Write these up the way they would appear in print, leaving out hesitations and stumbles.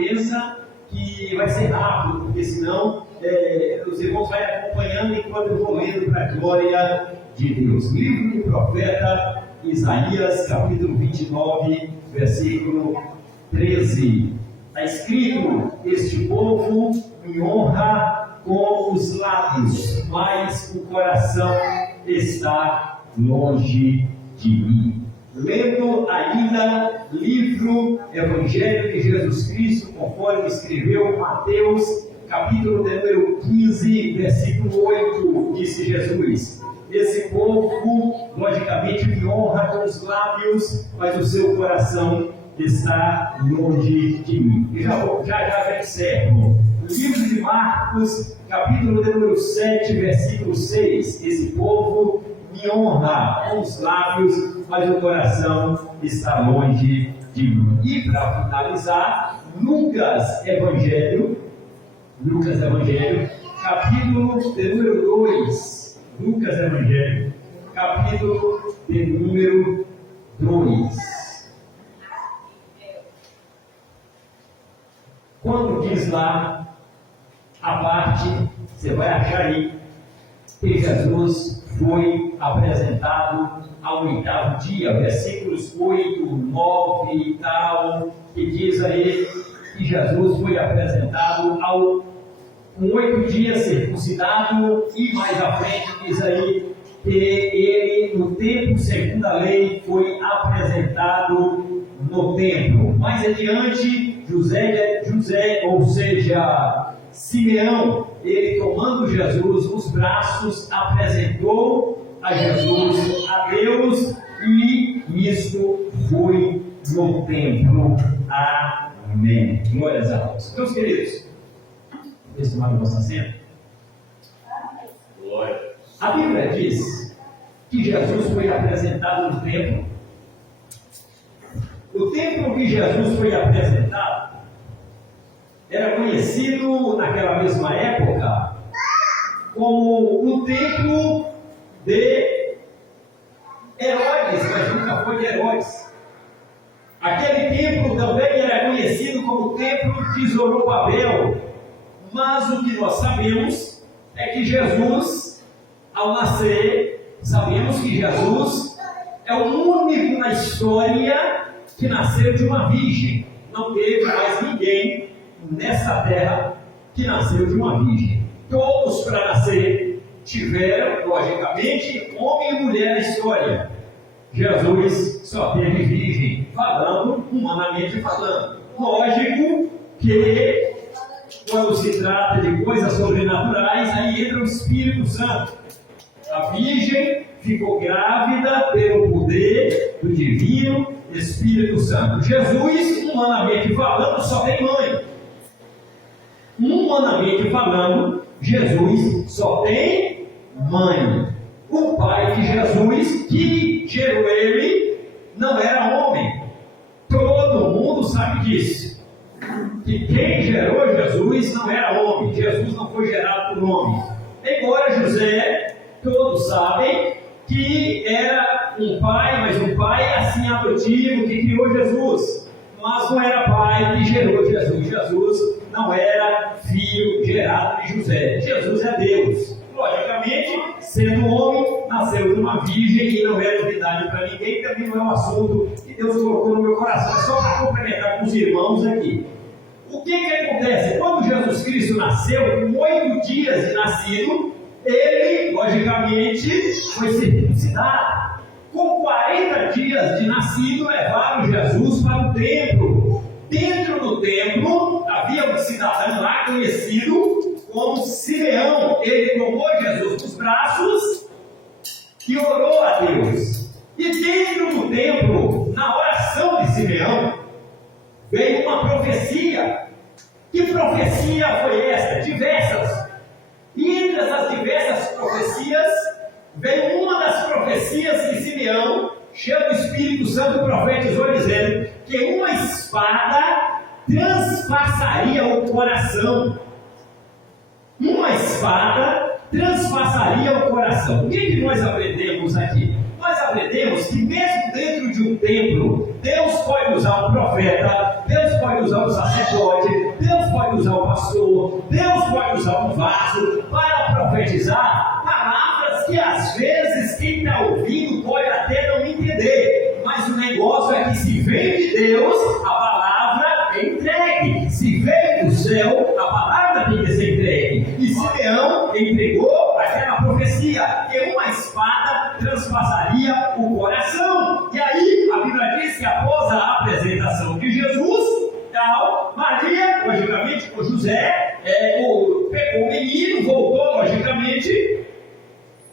pensa que vai ser rápido, porque senão os irmãos vão acompanhando enquanto eu vou lendo para a glória de Deus. Livro do profeta Isaías, capítulo 29, versículo 13. Está escrito: este povo me honra com os lábios, mas o coração está longe de mim. Lendo ainda livro Evangelho de Jesus Cristo, conforme escreveu Mateus, capítulo número 15, versículo 8, disse Jesus: esse povo, logicamente, me honra com os lábios, mas o seu coração está longe de mim. E já observo. Livro de Marcos, capítulo número 7, versículo 6. Esse povo me honra com os lábios, mas o coração está longe de mim. E para finalizar, Lucas Evangelho, capítulo número 2. Lucas Evangelho, capítulo número 2. Quando diz lá a parte, você vai achar aí, que Jesus foi apresentado ao 8º dia, versículos 8, 9 e tal, que diz aí que Jesus foi apresentado com 8 dias circuncidado, e mais à frente diz aí que ele, no tempo segundo a lei, foi apresentado no templo. Mais adiante, José, ou seja, Simeão, ele tomando Jesus nos braços, apresentou a Jesus a Deus, e isto foi no templo. Amém. Glórias a Deus. Meus queridos, vamos tomar o nosso assento? Glória. A Bíblia diz que Jesus foi apresentado no templo. O templo que Jesus foi apresentado era conhecido naquela mesma época como o templo de Herodes, mas nunca foi de Herodes. Aquele templo também era conhecido como o templo de Zorobabel, mas o que nós sabemos é que Jesus, ao nascer, sabemos que Jesus é o único na história que nasceu de uma virgem. Não teve mais ninguém nessa terra que nasceu de uma virgem. Todos para nascer tiveram, logicamente, homem e mulher na história. Jesus só teve virgem, humanamente falando. Lógico que quando se trata de coisas sobrenaturais, aí entra o Espírito Santo. A virgem ficou grávida pelo poder do divino Espírito Santo. Jesus, humanamente falando, só tem mãe. Humanamente falando, Jesus só tem mãe. O pai de Jesus, que gerou ele, não era homem. Todo mundo sabe disso. Que quem gerou Jesus não era homem. Jesus não foi gerado por homem. Embora José, todos sabem que era um pai, mas um pai assim adotivo que criou Jesus. Mas não era pai que gerou Jesus. Jesus não era filho gerado de José. Jesus é Deus. Logicamente, sendo homem, nasceu de uma virgem e não é novidade para ninguém. Também não é um assunto que Deus colocou no meu coração. É só para complementar com os irmãos aqui. O que acontece? Quando Jesus Cristo nasceu, com 8 dias de nascido, ele, logicamente, foi circuncidado. Com 40 dias de nascido, levaram Jesus para o templo. Dentro do templo, havia um cidadão lá conhecido como Simeão. Ele tomou Jesus nos braços e orou a Deus. E dentro do templo, na oração de Simeão, veio uma profecia. Que profecia foi esta? Diversas. E entre essas diversas profecias, veio uma das profecias de Simeão, cheio do Espírito Santo, profetizou dizendo que uma espada transpassaria o coração. Uma espada transpassaria o coração. O que nós aprendemos aqui? Nós aprendemos que mesmo dentro de um templo, Deus pode usar um profeta, Deus pode usar um sacerdote, pastor, Deus pode usar um vaso para profetizar palavras que às vezes quem está ouvindo pode até não entender, mas o negócio é que se vem de Deus, a palavra é entregue. Se veio do céu, a palavra tem que ser entregue. E Simeão entregou aquela profecia, que uma espada transpassaria o coração. E aí a Bíblia diz que após a apresentação de Jesus, Maria, logicamente, com José, pegou o menino, voltou, logicamente,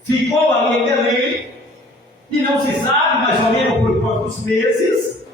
ficou ali em Belém, e não se sabe mais ou menos por quantos meses.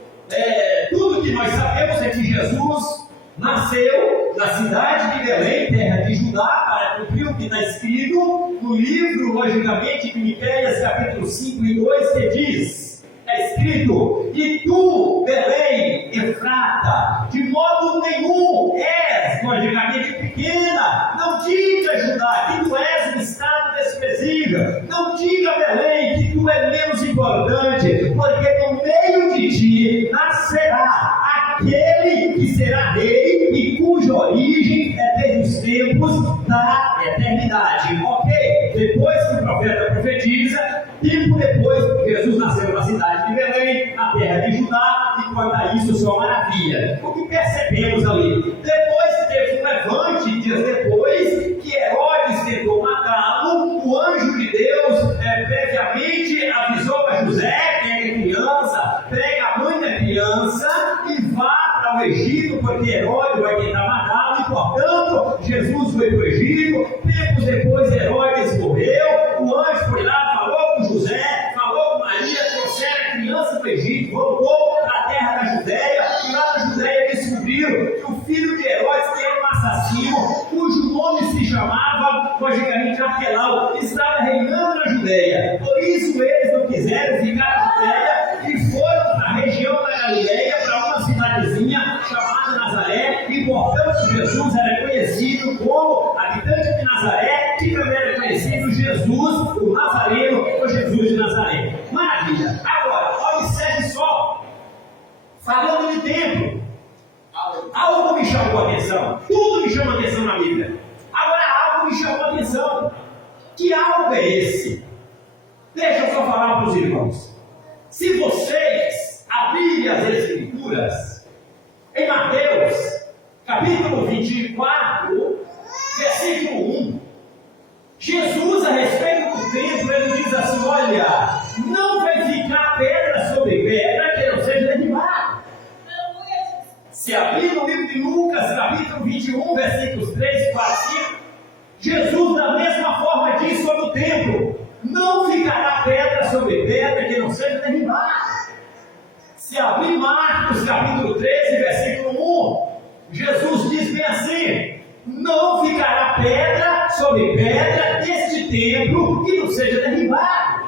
Tudo que nós sabemos é que Jesus nasceu na cidade de Belém, terra de Judá, para cumprir o que está escrito no livro, logicamente, de Miqueias, capítulo 5 e 2, que diz: é escrito: e tu, Belém, Efrata, de modo nenhum és, logicamente, pequena. Não diga, Judá, que tu és um estado desprezível. Não diga, Belém, que tu é menos importante, porque no meio de ti nascerá aquele que será rei e cuja origem é desde os tempos da eternidade. Ok? Depois que o profeta profetiza, tempo depois, Jesus nasceu na cidade de Belém, na terra de Judá, e quanto a isso, só maravilha. O que percebemos ali? Depois teve um levante, dias depois, que Herodes tentou matá-lo. O anjo de Deus previamente avisou a José: pega a criança, pega a mãe da criança e vá para o Egito, porque Herodes vai tentar matá-lo, e portanto Jesus foi para o Egito. Tempos depois Herodes morreu, o anjo foi lá, falou com José, falou com Maria, trouxeram a criança do Egito, voltou para a terra da Judéia, e lá na Judéia descobriram que o filho de Herodes era um assassino, cujo nome se chamava, logicamente, Arquelau, estava reinando na Judéia. Por isso eles não quiseram ficar na Judéia e foram para a região da Galileia, para uma cidadezinha chamada Nazaré, e portanto Jesus era conhecido como habitante de Nazaré, que também era conhecido Jesus, o Nazareno, ou Jesus de Nazaré. Maravilha! Agora, observe só, falando de tempo, algo me chamou a atenção, tudo me chama a atenção na Bíblia. Agora, algo me chamou a atenção. Que algo é esse? Deixa eu só falar para os irmãos. Se vocês abrirem as Escrituras, em Mateus, capítulo 24, versículo 1, Jesus, a respeito do templo, ele diz assim: olha, não vai ficar pedra sobre pedra que não seja derribada. Se abrir no livro de Lucas, capítulo 21, versículos 3, 4, 5, Jesus, da mesma forma, diz sobre o templo: não ficará pedra sobre pedra que não seja derribada. Se abrir Marcos, capítulo 13, versículo 1, Jesus diz bem assim: não ficará pedra sobre pedra deste templo que não seja derribado.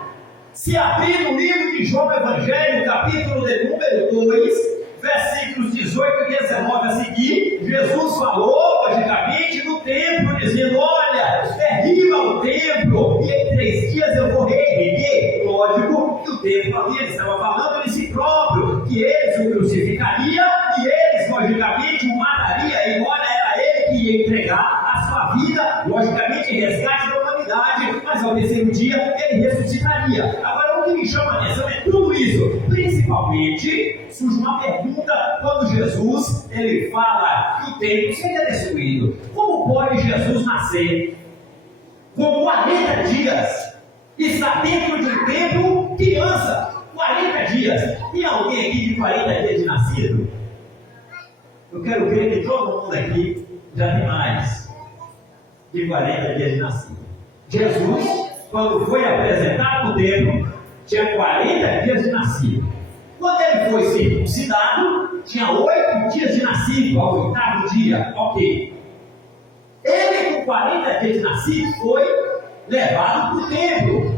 Se abrir no livro de João Evangelho, capítulo de número 2, versículos 18 e 19 a seguir, Jesus falou, logicamente, no templo, dizendo: olha, derriba o templo e em 3 dias eu vou reerguer. Lógico que o templo ali, ele estava falando de si próprio, que eles o crucificariam e eles, logicamente, o matariam, embora era ele que ia entregar a sua vida, logicamente, em resgate da humanidade, mas ao terceiro dia ele ressuscitaria. Agora, o que me chama a atenção é tudo isso. Principalmente, surge uma pergunta quando Jesus ele fala que o templo seria destruído. Como pode Jesus nascer com 40 dias, está dentro de um templo, criança, 40 dias? Tem alguém aqui de 40 dias de nascido? Eu quero ver que todo mundo aqui já tem mais de 40 dias de nascido. Jesus, quando foi apresentado no templo, tinha 40 dias de nascido. Quando ele foi circuncidado, tinha 8 dias de nascido, ao 8º dia. Ok. Ele, com 40 dias de nascido, foi levado para o templo.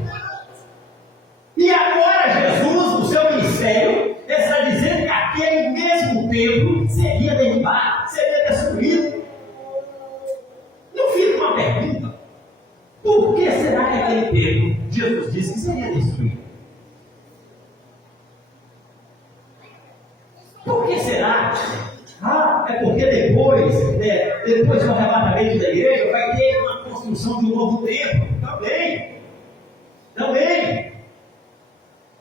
E agora Jesus, no seu ministério, está dizendo que aquele mesmo templo seria derribado, seria destruído. Não fica uma pergunta: por que será que aquele templo Jesus disse que seria destruído? Por que será? É porque depois do arrebatamento novo templo. Também.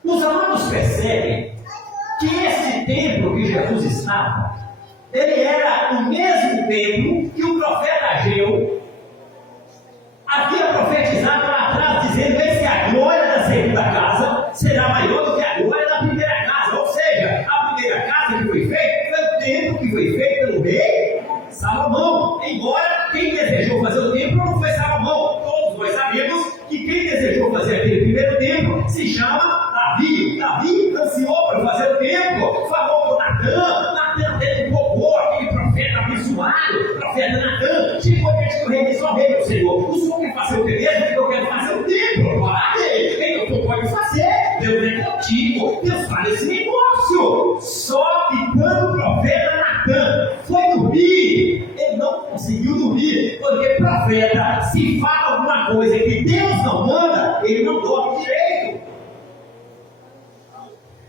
Os amados percebem que esse templo que Jesus estava, ele era o mesmo templo que o profeta Ageu havia profetizado lá atrás, dizendo que a glória da segunda casa será maior do que a glória da primeira casa. Ou seja, a primeira casa que foi feita foi o templo que foi feito pelo rei Salomão. Embora quem desejou fazer o templo não foi Salomão. Todos nós sabemos que quem desejou fazer aquele primeiro templo se chama Davi. Davi ansiou para fazer o templo, falou com Natã. Natã teve um pouco aquele profeta abençoado, profeta Natã. Chegou diante do rei e disse: ó rei, meu senhor, o senhor quer fazer o que mesmo? Eu quero fazer o templo. Então tu pode fazer, Deus é contigo, Deus faz esse negócio. Só que quando o profeta Natã foi dormir, ele não conseguiu dormir, porque profeta, se fala alguma coisa que Deus não manda, ele não dorme direito.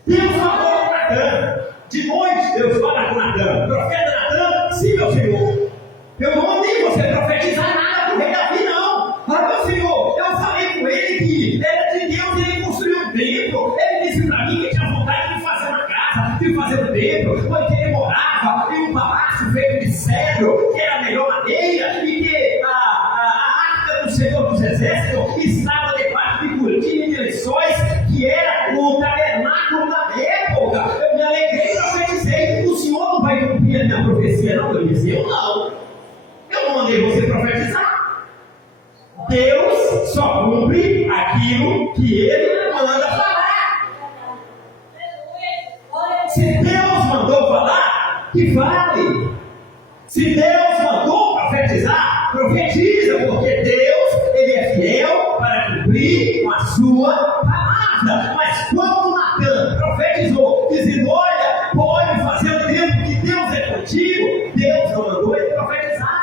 Deus falou com Natã, de noite Deus fala com Natã, profeta Natã: sim, meu senhor, eu não mandei você profetizar nada para o rei Davi, não. Mas, meu senhor, eu falei com ele que era de Deus, ele construiu um templo. Ele disse para mim que tinha vontade de fazer uma casa, de fazer um templo, porque ele morava em um palácio feito de cedro, que era a melhor madeira, e que a arca do Senhor dos Exércitos estava debaixo de cortina e de lençóis, que era o tabernáculo da época. Eu me alegrei e profetizei: o senhor não vai cumprir a minha profecia, não? Eu disse: eu não. Eu não mandei você profetizar. Deus só cumpre aquilo que Ele manda falar. Se Deus mandou falar, que fale. Se Deus mandou profetizar, profetiza, porque Deus, Ele é fiel para cumprir com a sua palavra. Mas quando Natã profetizou, dizendo: olha, pode fazer o tempo que Deus é contigo, Deus não mandou ele profetizar.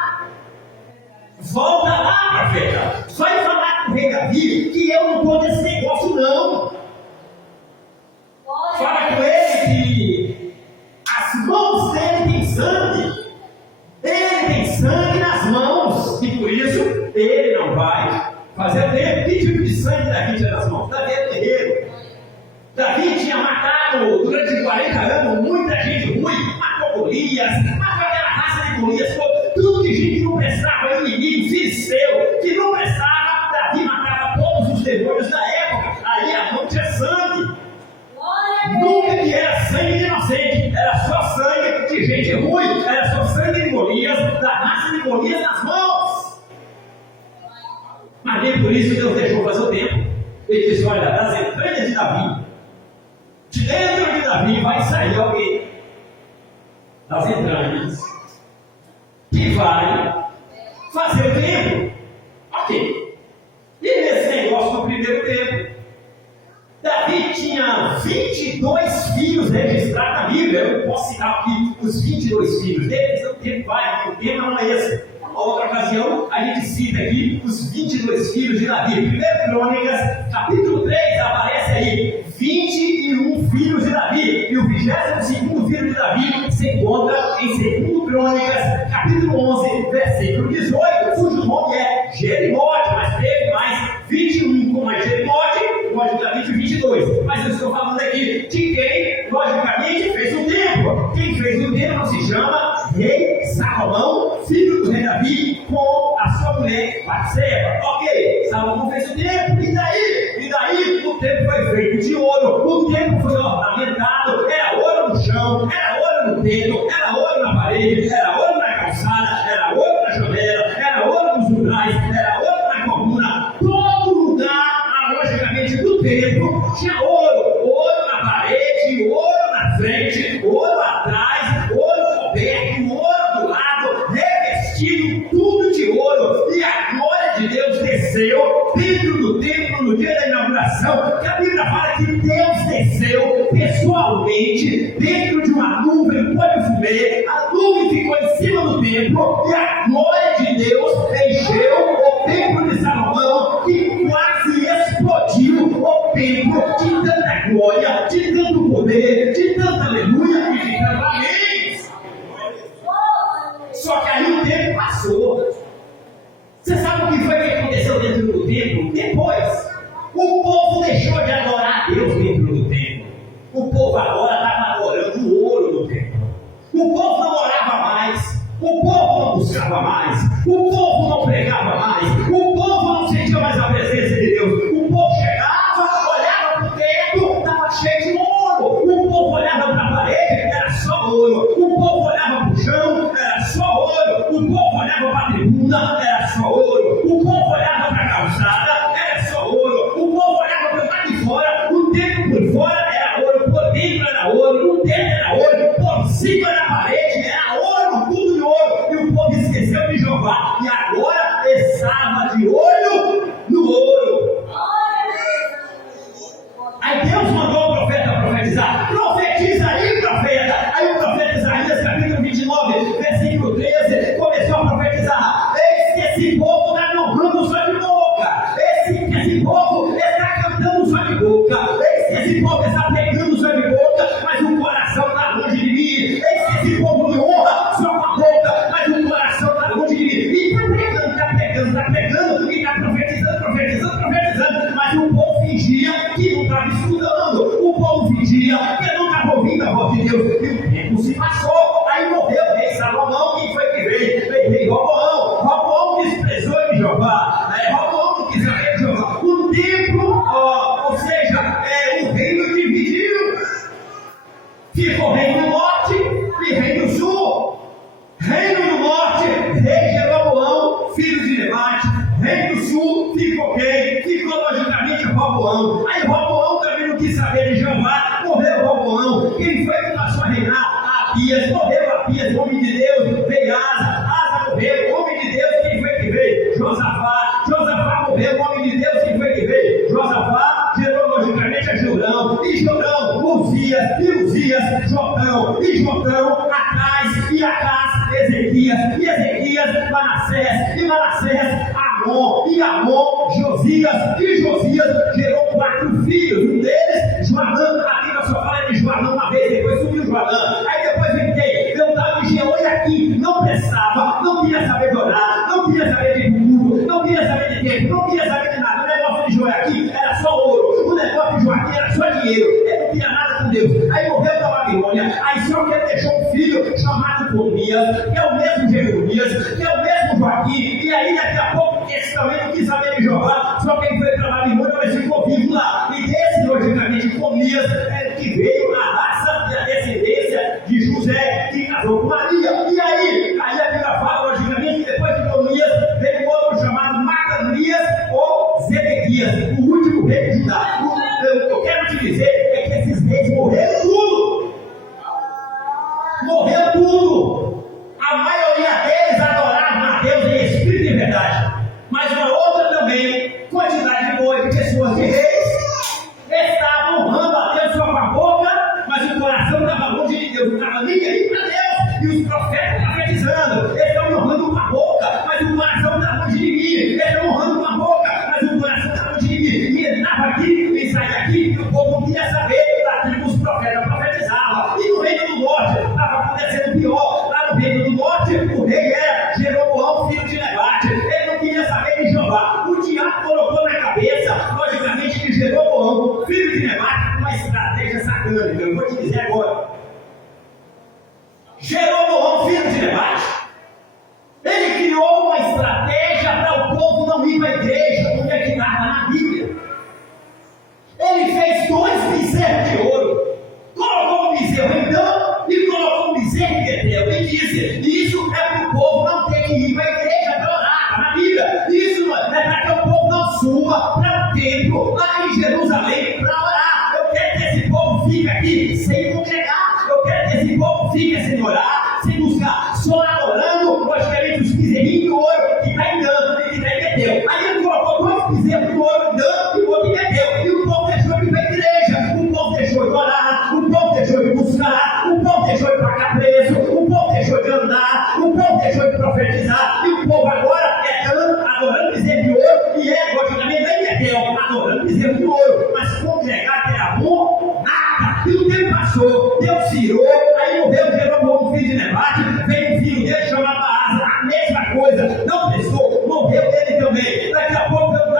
Volta lá, profeta, vai falar com o rei Davi que eu não estou nesse negócio, não. Fala com ele que as mãos dele têm sangue. Ele tem sangue nas mãos, e por isso ele não vai fazer o tempo. Que tipo de sangue Davi tinha nas mãos? Davi é guerreiro. Davi tinha matado durante 40 anos muita gente ruim, matou Golias, matou aquela raça de Golias, tudo de gente que não prestava, inimigo, filisteu, que não prestava. Davi matava todos os demônios da época. Aí a mão tinha sangue. Nunca que era sangue de inocente, era só sangue de gente ruim, era só sangue de Golias, da raça de Golias nas mãos. Mas nem por isso Deus deixou fazer o tempo. Ele disse: olha, das entranhas de Davi, de dentro de Davi vai sair alguém das entranhas que vai fazer o tempo. Ok. E nesse negócio do primeiro tempo, Davi tinha 22 filhos registrados na Bíblia. Eu não posso citar aqui os 22 filhos dele, o tempo vai, o tema não é esse. Uma outra ocasião, a gente cita aqui os 22 filhos de Davi. 1 Crônicas, capítulo 3, aparece aí 21 filhos de Davi. E o 22º filho de Davi se encontra em 2 Crônicas, capítulo 11, versículo 18, cujo nome é Jerimote, mas teve mais 21 com mais Jerimote, logicamente 22. Mas eu estou falando aqui de quem, logicamente, fez o templo. Quem fez o templo se chama Rei Salomão, filho do rei Davi, com a sua mulher Batseba. Ok, Salomão fez o templo, e daí o templo foi feito de ouro, o templo foi ornamentado, era ouro no chão, era ouro no teto, era ouro na parede, era ouro na calçada, era ouro na janela, era ouro nos umbrais, era ouro na coluna. Todo lugar, logicamente, do templo tinha ouro, ouro na parede, ouro na frente, ouro atrás, ouro coberto, ouro do lado, revestido, tudo de ouro. E a glória de Deus desceu dentro do templo no dia da inauguração, que a Bíblia fala que Deus desceu pessoalmente dentro de uma nuvem, foi fumê, a nuvem ficou em cima do templo, e a glória de Deus encheu o templo de Salomão, que quase explodiu o templo de tanta glória, de tanto poder, de tanta aleluia e de tanto amém. Só que aí o tempo passou. Você sabe o que foi que aconteceu do templo depois. O povo deixou de adorar Deus dentro do templo. O povo agora estava adorando o ouro do templo. O povo não orava mais. O povo não buscava mais. O povo não pregava mais. O povo não sentia mais a presença de Deus. O povo chegava, olhava para o teto, estava cheio de ouro. O povo olhava para a parede, era só ouro. O povo olhava para o chão, era só ouro. O povo olhava para a tribuna, era só ouro. O povo olhava para a calçada, era só ouro. O povo olhava para o lado de fora, o templo por fora era ouro, por dentro era ouro, no teto era ouro, por cima da parede era ouro, tudo de ouro. E o povo esqueceu de Jeová. E agora estava de olho no ouro. Aí Deus mandou o profeta profetizar. Profetiza aí, profeta. Aí o profeta Isaías, capítulo 29, versículo 13, começou a profetizar. Eis que esse povo está honrando só de boca. Esse povo está cantando só de boca. Eis que esse povo está pregando só de boca, mas o coração está longe de mim. Eis que esse povo me honra só com a boca, mas o coração está longe de mim. E está pregando, e está profetizando, mas o povo fingia que não estava escutando. O povo fingia que não estava ouvindo a voz de Deus. E o tempo se passou. Aí morreu o rei Salomão. Quem foi que veio? Veio Roboão. Roboão desprezou de Jeová. Roboão não quis saber de Jeová. O templo, ou seja, o reino dividiu. Ficou reino do norte e reino do sul. Reino do norte, rei Jeroboão, filho de Nebate. Reino do sul, ficou quem? Ficou logicamente Roboão. Aí Roboão também não quis saber de Jeová. Morreu Roboão. Quem foi que passou a reinar? Abias. Morreu Abias, homem de Deus. Veio Asa. Asa morreu, homem de Deus. Quem foi que veio? Josafá. Josafá morreu, homem de Deus. Quem foi que veio? Josafá gerou logicamente a Jorão. E Jorão, Uzias. E Uzias, Jotão. E Jotão, Acás. E Acás, Ezequias. E Ezequias, Manassés. E Manassés, Amon. E Amon, Josias. E Josias gerou 4 filhos. Um deles, Joanã. A Bíblia só fala de Joanã uma vez, depois subiu Joanã. Aí depois vem quem? Eutão de Jeoiaquim. Não prestava, não queria saber de orar, não queria saber de burro, não queria saber de tempo, não queria saber de nada. O negócio de Joiaquim era só ouro. O negócio de Joaquim era só dinheiro. Ele não queria nada com Deus. Aí morreu da Babilônia. Aí só que ele deixou um filho chamado Conias, que é o mesmo Jeremias, que é o mesmo Joaquim. E aí daqui a pouco esse também não quis saber de Jeová. Só que ele foi para a Babilônia, mas ficou vivo lá. E desse, logicamente, Conias que veio na raça e a descendência de José, que casou com Maria. E aí a Bíblia fala, logicamente, que depois de Conias veio outro chamado Matanias ou Zedequias, o último rei de Judá. O que eu quero te dizer é que esses reis morreram tudo. Morreu tudo. A maioria deles adoravam a Deus em espírito e verdade. Mas uma outra também, quantidade boa de pessoas de reis, estavam honrando a Deus só com a boca, mas o coração estava longe de Deus, não estava nem aí para Deus. E os profetas profetizando, eles estão honrando com a boca, mas o coração está longe de mim. Eles estão honrando com a boca, mas o coração está longe de mim. E entrava aqui e saía daqui, e o povo não queria saber daquilo que os profetas profetizavam. E no reino do norte estava acontecendo pior. Lá no reino do norte, o rei era Jeroboão, filho de Nebate. Ele não queria saber de Jeová. O diabo colocou na cabeça, logicamente, de Jeroboão, filho de Nebate, uma estratégia sacânica. Eu vou te dizer agora. Jeroboão, filho de Nebate, ele criou uma estratégia para o povo não ir para a igreja, como é que estava na Bíblia. Ele fez 2 bezerros de ouro, colocou um bezerro em Dan e colocou um bezerro em Betel. E disse: isso é para o povo não ter que ir para a igreja para orar, na Bíblia. Isso é para que o povo não suba para o templo lá em Jerusalém para orar. Eu quero que esse povo fique aqui sem congregar. Eu quero que esse povo fique sem orar, sem buscar, só adorando, logicamente, os bezerrinhos de ouro que está em Dan e que está em Betel. Aí ele colocou 2 bezerros de ouro em Dan e o outro em Betel. E o povo deixou de ir para a igreja, o povo deixou de orar, o povo deixou de buscar, o povo deixou de pagar preço, o povo deixou de andar, o povo deixou de profetizar. E o povo agora adorando bezerro de ouro e logicamente, lá em Betel, adorando bezerro de ouro. Mas congregar que era bom, nada. E o tempo passou, Deus tirou, aí morreu Jeroboão, filho de Nebate, veio um filho dele chamado Asa, a mesma coisa, não prestou, morreu ele também. Daqui a pouco eu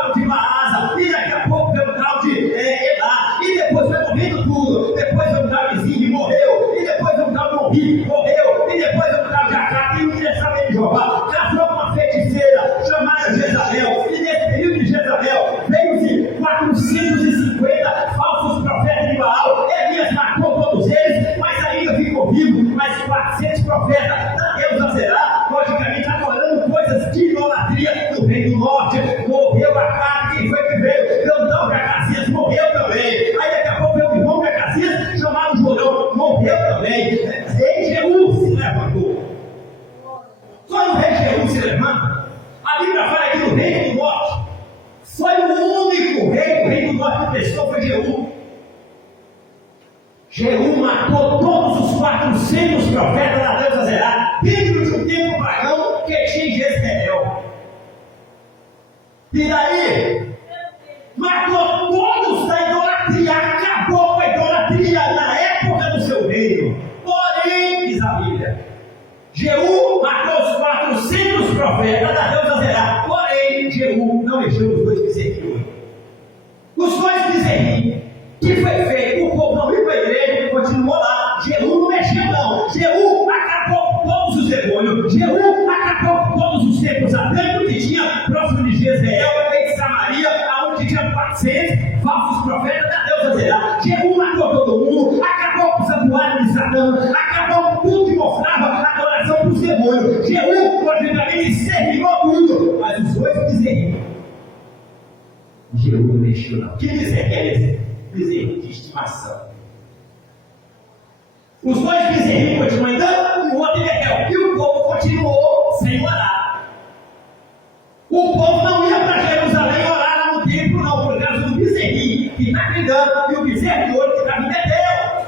Jezabel de Jeová, casou com uma feiticeira chamada Jezabel, e nesse período de Jezabel veio-se 450 falsos profetas de Baal. Elias matou todos eles, mas ainda ficou vivo mais 400 profetas da deusa Zerá, logicamente adorando coisas de idolatria no reino do norte. Morreu Acabe, quem foi que veio? Jotão de Acasias morreu também. Aí daqui a pouco veio o irmão de Acasias, chamado Jorão, morreu também. Rei Jeú se levantou. Só o rei Jeú se levanta. A Bíblia fala aqui do reino do norte. Foi o único rei do reino do norte que prestou, foi Jeú. Jeú matou todos os 400 profetas da deusa Zerá, dentro de um templo pagão que tinha em Jezreel. E daí, matou todos da idolatria, acabou com a idolatria na época do seu reino. Porém, diz a Bíblia, Jeú matou os 400 profetas da deusa Zerá. Porém, Jeú não mexeu os dois bezerrinhos. Os dois bezerrinhos que foi feito, o povo não veio para a igreja, continuou lá. Jeú não mexeu, não. Jeú acabou com todos os demônios. Jeú acabou com todos os templos satânicos que tinha próximo de Jezreel, em Samaria, onde tinha 400 falsos profetas da deusa Zerá. Jeú matou todo mundo, acabou com os santuários de Satã, acabou com tudo que mostrava adoração para os demônios. Jeú, logicamente, exterminou tudo, mas os dois bezerrinhos. Jeú não mexeu, não. Que bezerro é esse? Bezerro de estimação. Os dois bezerrinhos continuam andando, e o outro em Betel. E o povo continuou sem orar. O povo não ia para Jerusalém orar lá no templo, não, por causa do bezerrinho que está cuidando, e o bezerro de ouro que estava em Betel.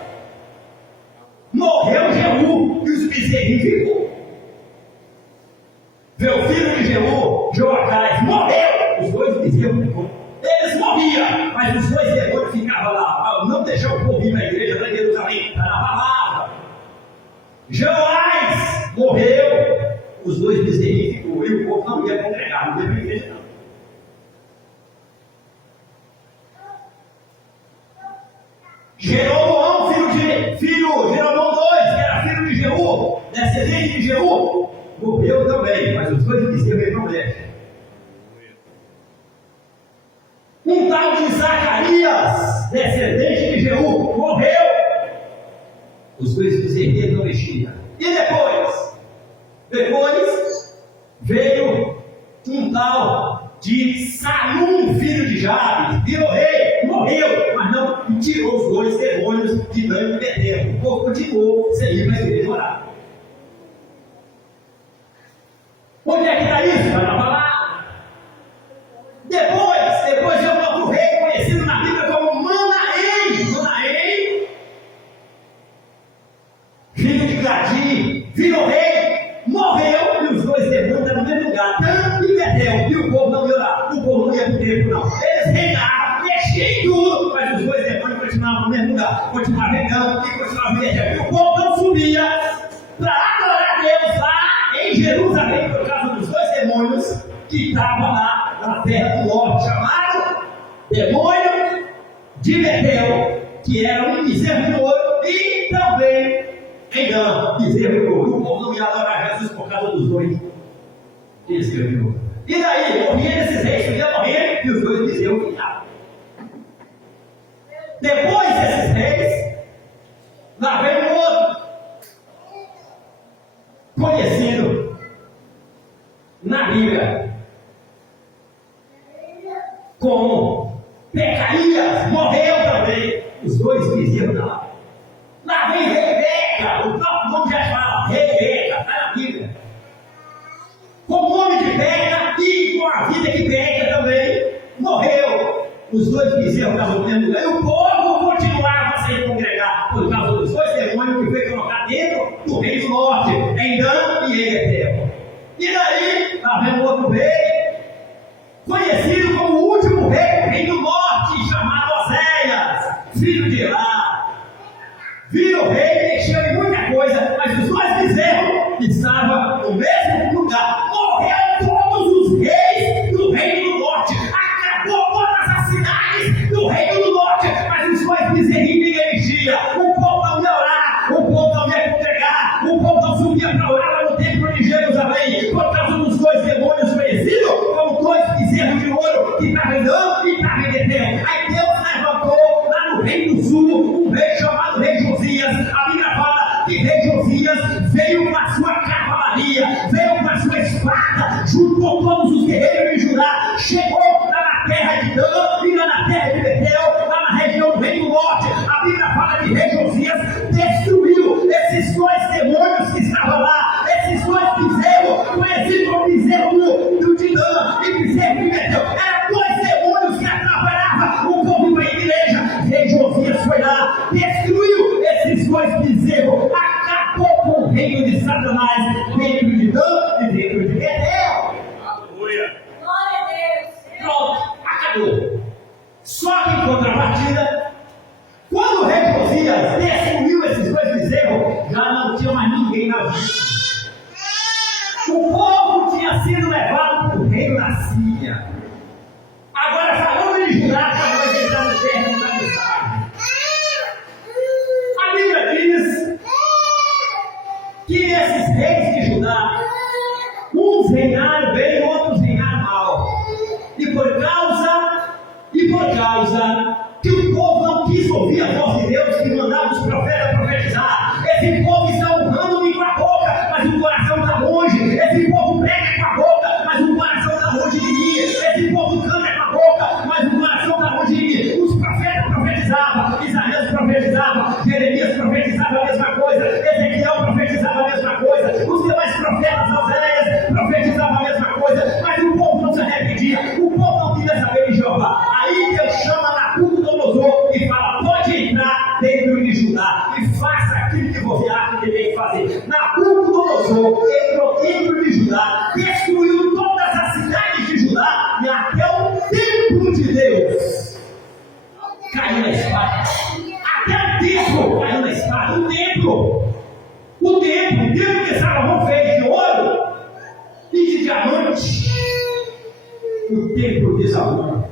Morreu Jeú, e os bezerrinhos ficou. Meu filho de Jeú, Joacás, morreu, os dois bezerros ficou. Eles morriam, mas os dois demônios ficavam lá, não deixavam o povo ir na igreja, para Jerusalém, para na palavra. Joás morreu, os dois bezerrinhos ficou, e o povo não ia congregar, não ia para a igreja, não. Jeroboão, Jeroboão II, que era filho de Jeú, descendente de Jeú, morreu também, mas os dois bezerros não mexem. Um tal de Zacarias, descendente de Jeú, morreu. Os dois bezerrinhos não mexiam. E depois veio um tal de Salum, filho de Jabes, virou rei, morreu, mas não tirou os dois demônios de Dan e Betel. O povo continuou sem ir para a igreja orar. Onde é que está isso? Vai lá falar. Depois veio um outro rei, conhecido na Bíblia como Manaém, filho de Gadi, virou rei, morreu, e os dois demônios estavam no mesmo lugar, Dan e Betel, e o povo não ia orar, o povo não ia para o templo, não. Eles reinavam, mexiam em tudo, mas os dois demônios continuavam no mesmo lugar, continuavam reinando e continuavam em Betel. E o povo não subia para adorar a Deus lá em Jerusalém, por causa dos dois demônios que estavam lá na terra do norte, chamado demônio de Betel, que era um bezerro de ouro, e também engano, bezerro de ouro. O povo não ia adorar Jesus por causa dos dois bezerros de ouro. E daí, morria esses reis, ia morrer, e os dois bezerros ficavam. Depois desses reis, lá vem um outro, conhecido na Bíblia como Pecaias, morreu também, os dois bezerros da lá. Lá vem Rebeca, o próprio nome já fala, Rebeca, está na Bíblia. Com o nome de Beca e com a vida que Beca também morreu. Os dois bezerros estavam no mesmo lugar, e o povo continuava sem congregar, por causa dos dois demônios que foi colocar dentro do reino do norte, em Dan e em Betel. E daí, lá vem um outro rei, conhecido como o último rei do norte, chamado Oséias, filho de Elá. Virou rei, mexeu em muita coisa, mas os dois bezerros estavam no mesmo lugar. Morreram todos os reis do reino do norte, acabou todas as cidades do reino do norte, mas que estava andando e estava em Betel. Aí Deus levantou lá no reino do sul um rei chamado rei Josias. A Bíblia fala que rei Josias veio com a sua cavalaria, veio com a sua espada, juntou todos os guerreiros de Judá, chegou lá na terra de Dan e lá na terra de Betel, lá na região do reino do norte. A Bíblia fala que rei Josias destruiu esses dois demônios que estavam lá, esses dois bezerros, conhecidos como bezerro do Dan e bezerro de Betel. Eram dois demônios que atrapalhavam o povo para a igreja. Rei Josias foi lá, destruiu esses dois bezerros, acabou com o reino de Satanás dentro de Dan e dentro de Betel. Aleluia. Glória a Deus. Pronto, acabou. Só que em contrapartida, quando o rei Josias destruiu esses dois bezerros, já não tinha mais ninguém na vida. O povo tinha sido levado para o reino da Síria. Agora, falando de Judá, para nós entrar no termo da mensagem. A Bíblia diz que esses reis de Judá, uns reinaram bem, outros reinaram mal. E por causa que o povo não quis ouvir a voz de Deus que mandava os profetas profetizar, esse povo está honrando-me com a boca, mas o coração está longe. Esse povo prega com a boca, mas o coração está longe de mim. Esse povo canta com a boca, mas o coração está longe de mim. Os profetas profetizavam, Isaías profetizava, Jeremias profetizava a mesma coisa, Ezequiel profetizava a mesma coisa, os demais profetas, Oséias, profetizavam a mesma coisa, mas o povo não se arrependia, o povo não queria saber de Jeová. Aí Deus chama Nabucodonosor e fala: pode entrar dentro de Judá e faça aquilo que você acha que tem que fazer. Nabucodonosor entrou dentro de Judá, destruiu todas as cidades de Judá e até o templo de Deus caiu na espada. Até o templo caiu na espada. O templo que Salomão fez de ouro e de diamante. O templo de Salomão.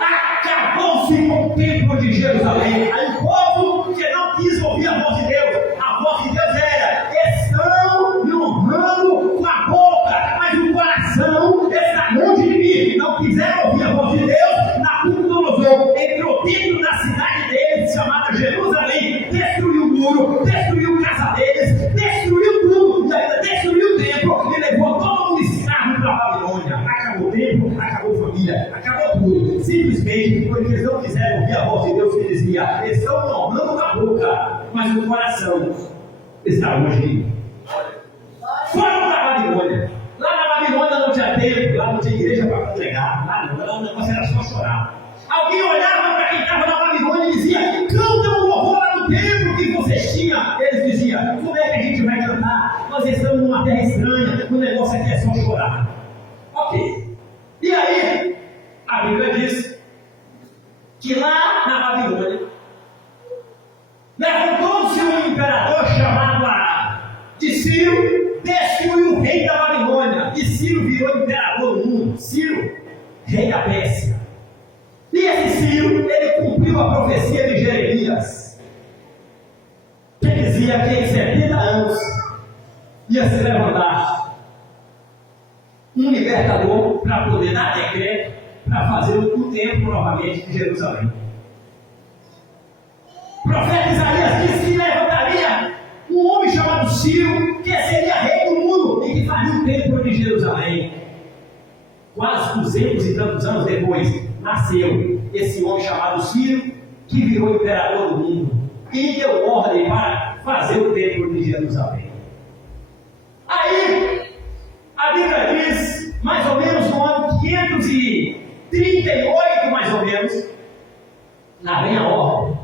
Acabou-se com o templo de Jerusalém. Aí o povo que não quis ouvir a voz de Deus, a voz de Deus era: estão me honrando com a boca, mas o coração está longe de mim. Não quiseram ouvir a voz de Deus. Nabucodonosor entrou dentro da cidade deles, chamada Jerusalém, destruiu o muro, destruiu a casa deles, destruiu tudo, e ainda destruiu o templo e levou todo mundo escravo para a Babilônia. Acabou o templo, acabou a família, acabou tudo. Simplesmente porque eles não quiseram ouvir a voz de Deus que dizia: estão me honrando com a boca, mas o coração está longe de mim. Foram para a Babilônia. Lá na Babilônia não tinha templo, lá não tinha igreja para congregar, lá o negócio era só chorar. Alguém olhava para quem estava na Babilônia e dizia: canta um louvor lá no templo que vocês tinham. Eles diziam: como é que a gente vai cantar? Nós estamos numa terra estranha, o negócio aqui é só chorar. Ok. E aí, a Bíblia diz que lá na Babilônia levantou-se um imperador chamado de Ciro, destruiu o rei da Babilônia, e Ciro virou imperador do mundo. Ciro, rei da Pérsia. E esse Ciro, ele cumpriu a profecia de Jeremias, que dizia que em 70 anos ia se levantar um libertador para poder dar decreto para fazer o templo novamente de Jerusalém. O profeta Isaías disse que levantaria um homem chamado Ciro, que seria rei do mundo e que faria o templo de Jerusalém. Quase 200 e tantos anos depois, nasceu esse homem chamado Ciro, que virou imperador do mundo e deu ordem para fazer o templo de Jerusalém. Aí, a Bíblia diz, mais ou menos no ano 538, mais ou menos, lá vem a ordem: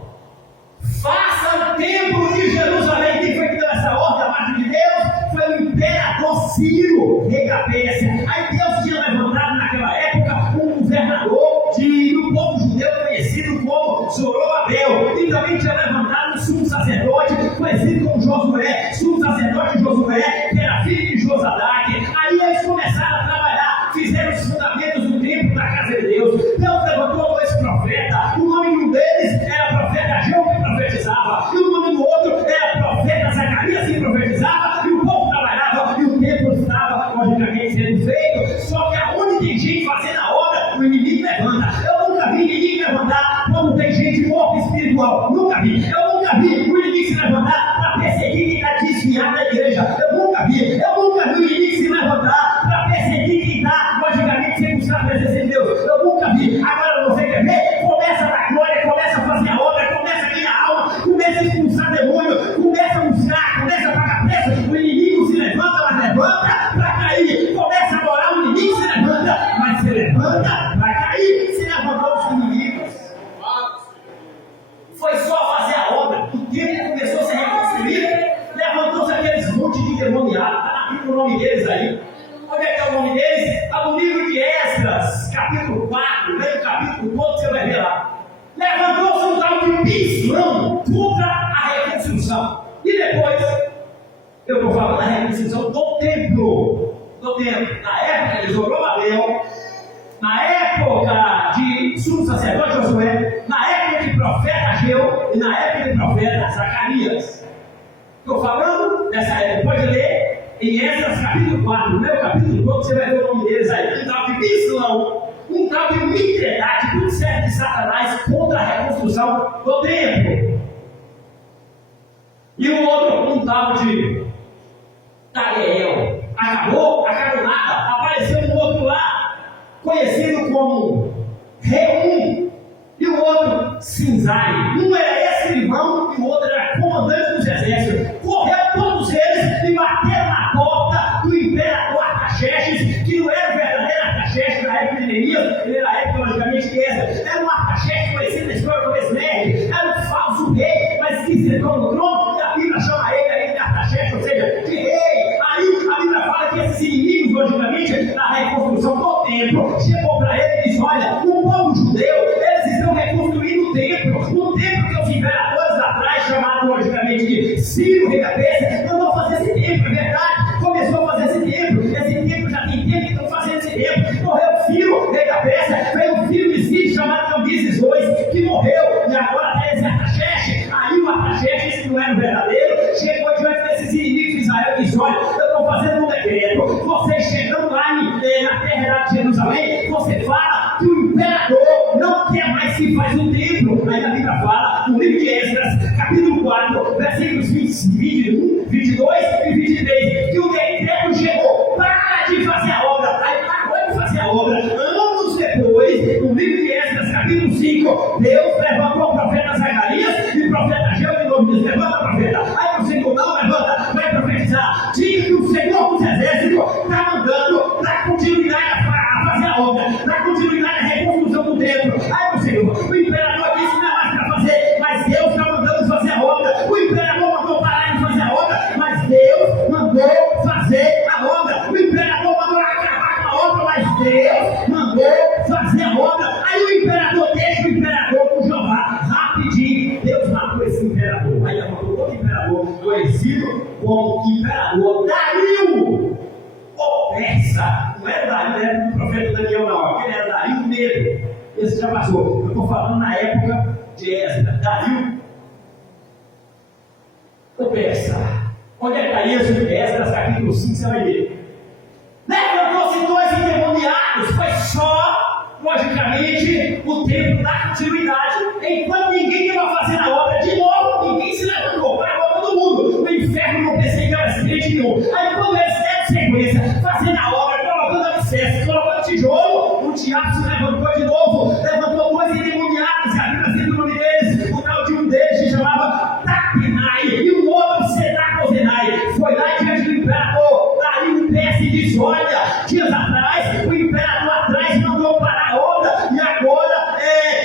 faça o templo de Jerusalém. Quem foi que deu essa ordem da parte de Deus? Foi o imperador Ciro, rei da Pérsia. Aí Deus tinha levantado naquela época um governador do povo judeu conhecido como Zorobabel, e também tinha levantado um sumo sacerdote conhecido como Josué, sumo sacerdote Josué, que era filho de Josadaque. Aí eles começaram a trabalhar, fizeram os fundamentos do templo da casa de Deus. Deus levantou dois profetas, o nome de um deles era profeta Ageu, que profetizava, e o nome do outro era profeta Zacarias, que profetizava, e o povo trabalhava, e o templo estava logicamente sendo feito. Só que aonde tem gente fazendo a obra, para cair. Começa a adorar, o inimigo se levanta, mas se levanta, vai cair. Se levantou os inimigos. Foi só fazer a obra. O tempo começou a ser reconstruído. Levantou-se aqueles montes de demoniados. Está na Bíblia o nome deles aí. Onde é que é o nome deles? Está no livro de Esdras, capítulo 4, meio capítulo todo, você vai ver lá. Levantou-se um tal de Bislão contra a reconstrução. E depois, eu estou falando da reconstrução do templo. Na época de Zorobabel, na época de sumo sacerdote Josué, na época de profeta Ageu e na época de profeta Zacarias. Estou falando dessa época, pode ler em Esdras capítulo 4, no meu capítulo todo, você vai ver o nome deles aí. Um tal de Bislão, um tal de Mitredate, tudo serve de Satanás contra a reconstrução do templo. E o outro, um tal de Tariel. Acabou nada. Apareceu um outro lá, conhecido como Reum. E o outro, Sinzai. Um era escrivão e o outro era comandante dos exércitos. Correu todos eles e bateram na porta do imperador Artaxerxes, que não era o verdadeiro Artaxerxes na época de Neemias, ele era a época, logicamente, de Esdras. Era um Artaxerxes conhecido na história como esse nerd. Era um falso rei, mas que sentou no trono, e a Bíblia chama ele aí de Artaxerxes, ou seja, de rei. Aí a Bíblia fala que esses inimigos, logicamente, na reconstrução do templo, chegou para ele e disse: olha, o povo judeu, eles estão reconstruindo o templo que os imperadores atrás, chamados logicamente de Ciro, rei da Pérsia, mandou fazer esse templo, é verdade, começou a fazer esse templo já tem tempo que estão fazendo esse templo. Morreu Ciro, rei da Pérsia, veio um filho de Ciro chamado Cambises II, que morreu, e agora tem esse Artaxerxes. Aí o Artaxerxes, que não era o verdadeiro, chegou diante desses inimigos de Israel e disse: olha, eu estou fazendo um decreto, vocês chegando lá na terra de Jerusalém, você fala que o imperador não quer mais que faz um templo. Aí a Bíblia fala, no livro de Esdras, capítulo 4, versículos 21, 22 e 23, que o decreto chegou, para de fazer a obra. Aí parou de fazer a obra. Anos depois, no livro de Esdras, capítulo 5, Deus levantou o profeta Zacarias e o profeta Ageu, de novo diz: levanta, profeta. Aí o Senhor: não levanta, vai profetizar. Diga que o Senhor dos Exércitos está mandando dar continuidade a fazer a obra, dar continuidade à reconstrução do templo. Aí o Senhor, o imperador disse: não é mais para fazer, mas Deus está mandando fazer a obra. O imperador mandou parar de fazer a obra, mas Deus mandou fazer a obra. O imperador mandou acabar com a obra, mas Deus mandou fazer a obra. Aí o imperador deixa o imperador com Jeová. Rapidinho, Deus matou esse imperador. Aí matou outro imperador, conhecido como imperador Dario, o persa. Não era Dario, era do profeta Daniel, não. Aquele era Dario mesmo. Esse já passou. Eu estou falando na época de Esdras. Dario, o persa. Onde é que está isso? Esdras, capítulo 5, você vai ver. Levantou-se dois endemoniados. Foi só, logicamente, o tempo da continuidade. Enquanto ninguém estava fazendo a obra de novo, ninguém se levantou para a obra do mundo. O inferno não perseguiu esse crente nenhum. Aí quando eles deram sequência, fazendo a obra, colocando alicerces, colocando tijolo, o diabo se levantou de novo. Levantou dois endemoniados, e a Bíblia cita o nome deles. O tal de um deles se chamava Tapenai, e o outro Sedacozenai. Foi lá diante do imperador, ali um persa, e disse: olha, dias atrás, o imperador atrás mandou parar a obra, e agora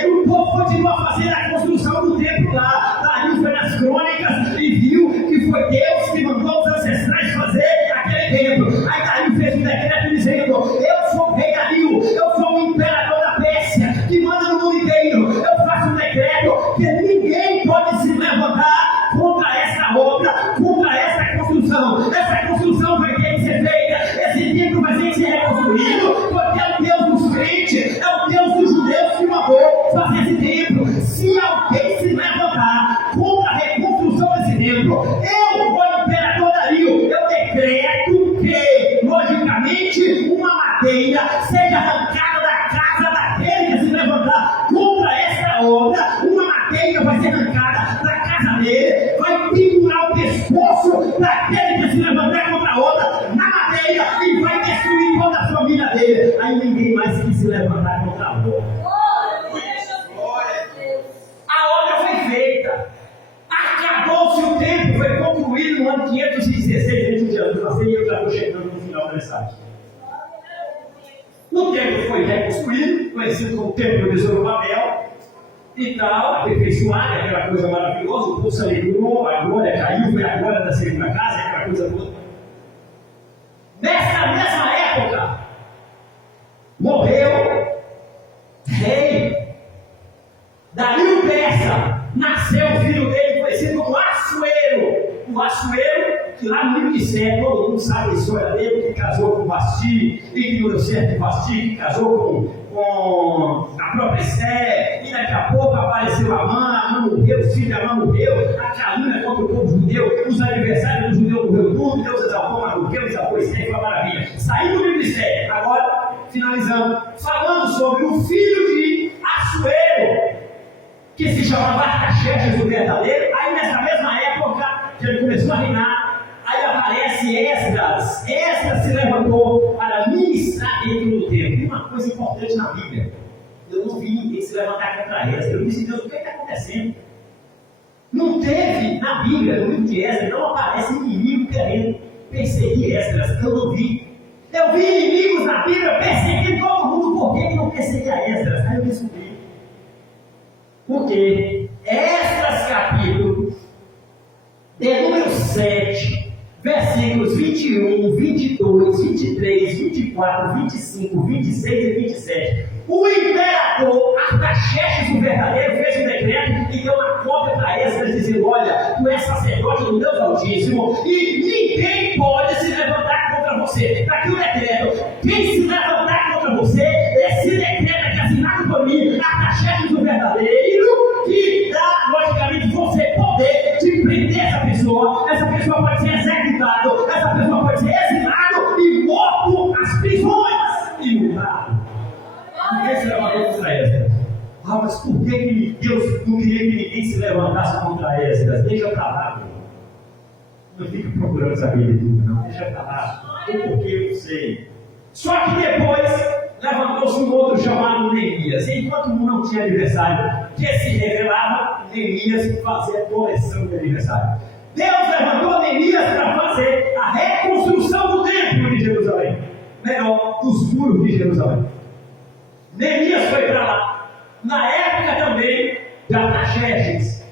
o povo continua fazendo a construção do templo lá. Ali foi nas crônicas e viu que foi Deus que mandou os ancestrais fazer aquele templo. Aí Dario fez um decreto dizendo: eu sou o rei Dario, eu sou o imperador da Pérsia, que manda no mundo inteiro. Eu faço um decreto que ninguém pode se levantar contra essa obra, contra essa construção. Essa construção vai ter que ser feita, esse templo vai ter que ser reconstruído, porque é o Deus dos crentes, é o Deus dos judeus que mandou fazer esse templo. Se alguém se levantar contra a reconstrução desse templo, eu, o imperador Dario, eu decreto que, logicamente, uma madeira seja arrancada da casa daquele que se levantar contra essa obra. Uma madeira vai ser arrancada da casa dele, vai pendurar o pescoço daquele que se levantar contra a obra na madeira e vai destruir toda a família dele. Aí ninguém mais quis se levantar contra a obra. A obra foi feita, acabou-se o tempo, foi concluído no ano 516 a.C. Eu já estou chegando no final da mensagem. mensagem. O templo foi reconstruído, conhecido como Templo de Zorobabel, e tal, aperfeiçoado, aquela coisa maravilhosa, o povo se alegrou, a glória caiu, foi a glória da segunda casa, aquela coisa toda. Nessa mesma época, morreu rei Dario Persa, nasceu o filho dele, conhecido como Assuero. O Assuero, que lá no livro de Sé, todo mundo sabe a história dele, que casou com Vasti, e que não deu certo com Vasti, que casou com a própria Esté, e daqui a pouco apareceu Amã morreu, o filho de Amã morreu, a calúnia contra o povo judeu, os aniversários do judeu morreu tudo, Deus exaltou Mardoqueu, exaltou Esté, foi uma maravilha. Saiu do livro de Sé, agora, finalizando, falando sobre o filho de Assuero, que se chamava Artaxerxes o verdadeiro. Aí nessa mesma época que ele começou a reinar, aí aparece Esdras. Esdras se levantou para ministrar dentro do templo. E uma coisa importante na Bíblia, eu não vi ninguém se levantar contra Esdras. Eu disse, Deus, o que está acontecendo? Não teve na Bíblia, no livro de Esdras, não aparece inimigo querendo perseguir Esdras. Eu não vi. Eu vi inimigos na Bíblia perseguindo todo mundo. Por que não perseguia Esdras? Aí eu descobri. Porque Esdras capítulo de número 7, versículos 21, 22, 23, 24, 25, 26 e 27, o imperador Artaxerxes o verdadeiro fez um decreto e deu uma cópia para Esdras dizendo: olha, tu és sacerdote do Deus Altíssimo e ninguém pode se levantar contra você. Está aqui o decreto: quem se levantar contra você, esse decreto é assinado por mim, Artaxerxes o verdadeiro, que dá, logicamente, você poder de prender essa pessoa pode ser executada, essa pessoa pode ser exilada e morto às prisões e mudado. Ninguém se levantou contra Esdras. Mas por que Deus não queria que ninguém se levantasse contra Esdras? Deixa pra lá. Não fica procurando saber de tudo, não. Deixa pra lá. O porquê eu não sei. Só que depois levantou-se um outro chamado Neemias. E enquanto não tinha aniversário que se revelava, Neemias fazia coleção de aniversário. Deus levantou Neemias para fazer a reconstrução do templo de Jerusalém. Melhor, dos muros de Jerusalém. Neemias foi para lá. Na época também de Artaxerxes.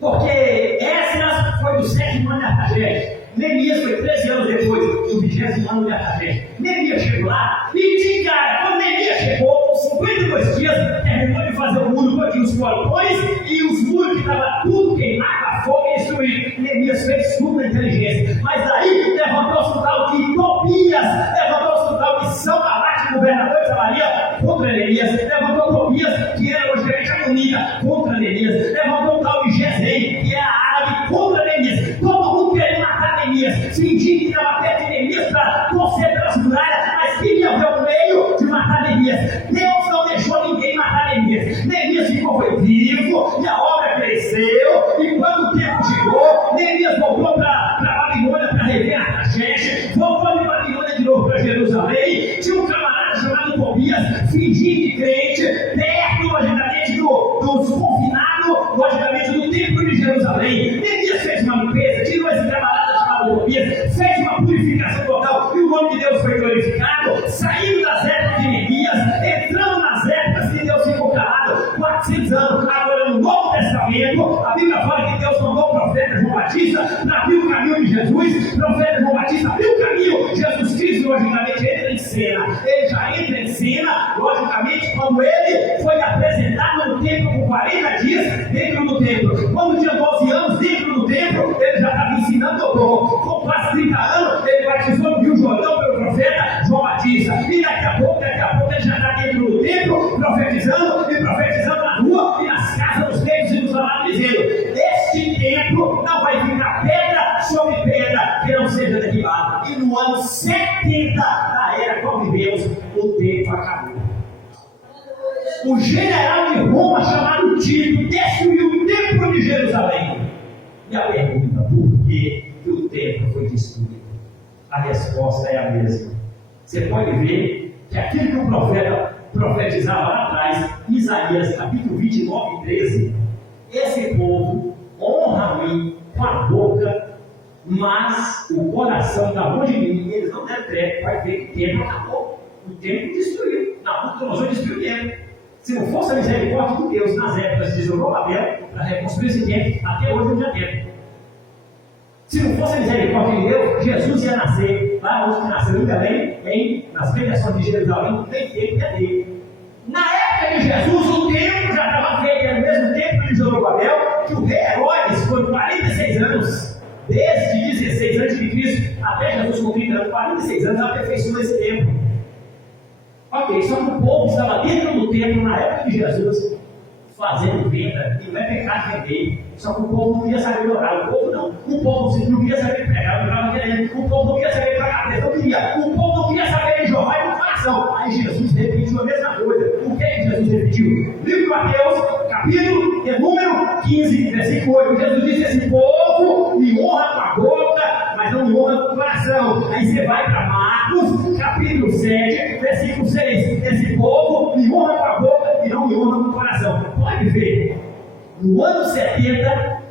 Porque Esdras foi do 7º ano de Artaxerxes. Neemias foi 13 anos depois, do 20º ano de Artaxerxes. Neemias chegou lá e de cara, quando Neemias chegou, 52 dias, terminou de fazer o muro com os portões e os muros que estavam tudo queimado a fogo e destruído. Neemias fez tudo na inteligência. Mas daí levantou-se o tal de Tobias, levantou-se o tal de Sanbalate, governador de Samaria, contra Neemias. Levantou Tobias, que era logicamente amonita, contra Neemias. Levantou o tal de Gesem, que é árabe, contra Neemias. Todo mundo queria matar Neemias, fingindo que estava perto de Neemias para torcer pelas muralhas, mas queria ver o meio de matar Neemias. Deus não deixou ninguém matar Neemias. Neemias ficou vivo, e a obra cresceu, e quando o tempo chegou, Neemias voltou para Babilônia para rever Artaxerxes, voltou de Babilônia de novo para Jerusalém. Tinha um camarada chamado Tobias, fingindo de crente, perto, logicamente, dos confinados, logicamente, do templo de Jerusalém. Neemias fez uma limpeza, tirou esse camarada chamado Tobias, fez uma purificação total, e o nome de Deus foi glorificado, saindo das épocas de Neemias, entrando nas épocas que Deus ficou calado, 400 anos. Agora no Novo Testamento, a Bíblia fala que Deus mandou o profeta João Batista para abrir o caminho de Jesus. O profeta João Batista abriu o caminho, Jesus Cristo, logicamente, entra em cena. Ele já entra em cena, logicamente, quando ele foi apresentado no templo por 40 dias dentro do templo. Quando tinha 12 anos dentro do templo, ele já estava ensinando doutor. Com quase 30 anos, ele batizou no Rio Jordão pelo profeta João Batista. E daqui a pouco ele já está dentro do templo, profetizando na rua e nas casas dos reinos e dos amados, dizendo: este templo não vai ficar pedra sobre pedra que não seja derribado. E no ano 70 da era que vivemos, o templo acabou. O general de Roma, chamado Tito, destruiu o templo de Jerusalém. E a pergunta: por que o templo foi destruído? A resposta é a mesma. Você pode ver que aquilo que o profeta profetizava lá atrás, Isaías capítulo 29 e 13, esse povo honra a mim com a boca, Mas o coração está longe de mim, eles não deram crédito, vai ver que o tempo acabou. O tempo destruiu. Nabucodonosor destruiu o tempo. Se não fosse a misericórdia de Deus nas épocas de Zorobabel, para reconstruir esse tempo, até hoje não tinha tempo. Se não fosse a misericórdia de Deus, Jesus ia nascer lá onde nasceu em Belém, nas mediações de Jerusalém, não tem tempo que é dele. Na época de Jesus, o templo já estava feito, era o mesmo tempo de Zorobabel, que o rei Herodes foi 46 anos, desde 16 a.C. até Jesus com 30 anos, 46 anos, aperfeiçoou esse templo. Ok, só que o povo estava dentro do templo na época de Jesus, fazendo venda, e não é pecado vender. Só que o povo não queria saber orar, o povo não. O povo não queria saber pregar, não estava querendo. O povo não queria saber pagar preço, não queria. O povo não queria saber de Jeová e do coração. Aí Jesus repetiu a mesma coisa. O que é que Jesus repetiu? Livro de Mateus, capítulo e número 15, versículo 8. Jesus disse: esse povo me honra com a boca, mas não me honra com o coração. Aí você vai para Marcos, capítulo 7, versículo 6. Esse povo me honra com a boca e não me honra com o coração. Pode ver. No ano 70,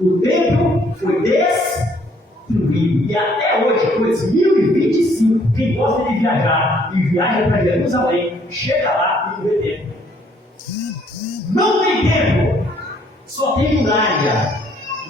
o templo foi destruído. E até hoje, 2025, quem gosta de viajar e viaja para Jerusalém, chega lá e não vê templo. Não tem templo, só tem muralha.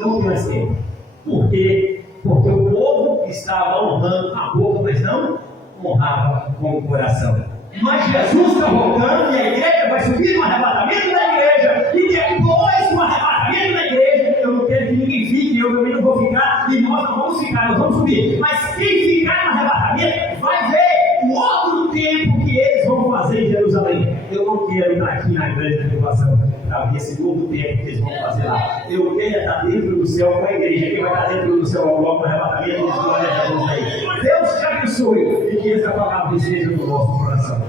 Não tem mais templo. Por quê? Porque o povo estava honrando a boca, mas não honrava com o coração. Mas Jesus está voltando e a igreja vai subir no arrebatamento da igreja. E depois do arrebatamento da igreja, eu não quero que ninguém fique, eu também não vou ficar, e nós não vamos ficar, nós vamos subir. Mas quem ficar no arrebatamento vai ver o outro tempo que eles vão fazer em Jerusalém. Eu não quero estar aqui na grande tribulação para ver esse novo tempo que eles vão fazer lá. Eu quero estar dentro do céu com a igreja. Quem vai estar dentro do céu logo no arrebatamento, glória a Deus aí. Deus te abençoe e que essa palavra esteja no nosso coração.